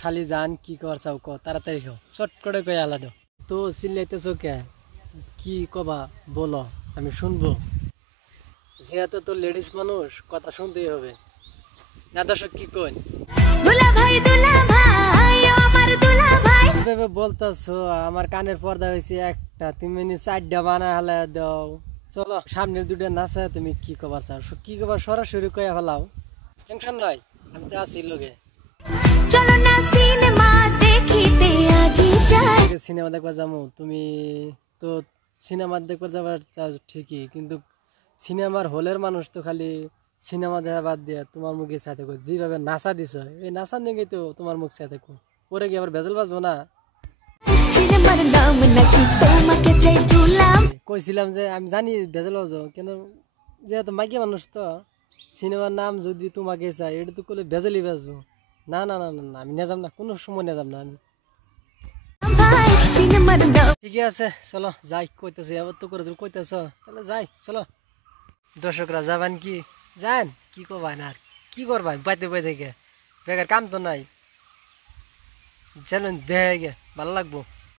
শালি জান কি করছাও ক তাড়াতাড়ি খাও চট করে কই আলাদা তো চিল্লাইতেছো কে কি কবা বলো আমি শুনবো যেহেতু তো লেডিস মানুষ কথা শুনতেই হবে না দর্শক কি কই এভাবে বলতেছো আমার কানের পর্দা হয়েছে একটা তুমি চারটা বানা হালা দাও চলো সামনের দুটো নাচা তুমি কি কবা চাও কি কবা সরাসরি কয়ে ফেলাও টেনশন নাই আমি তো আছি লগে চলো না সিনেমা দেখিতে আজি যাই সিনেমা দেখবা যামু তুমি তো সিনেমা দেখবা যাবার চাও ঠিকই কিন্তু সিনেমার হলের মানুষ তো খালি সিনেমা দেখা বাদ দিয়া তোমার মুখে চাই থাকো যেভাবে নাচা দিছ এই নাচা নিয়ে তো তোমার মুখ চাই থাকো পরে কি আবার ভেজাল বাজবো না কইছিলাম যে আমি জানি ভেজাল বাজো কেন যেহেতু মাইকি মানুষ তো সিনেমার নাম যদি তোমাকে চাই এটা তো করলে ভেজালই বাজবো না না না না আমি নেজাম না কোনো সময় নেজাম না আমি ঠিকই আছে চলো যাই কইতেছে আবার তো করে তুমি কইতেছ তাহলে যাই চলো দর্শকরা যাবেন কি যান কি করবেন আর কি করবেন বাইতে বাইতে গে বেকার কাম তো নাই চলুন দেখে গে ভালো লাগবো।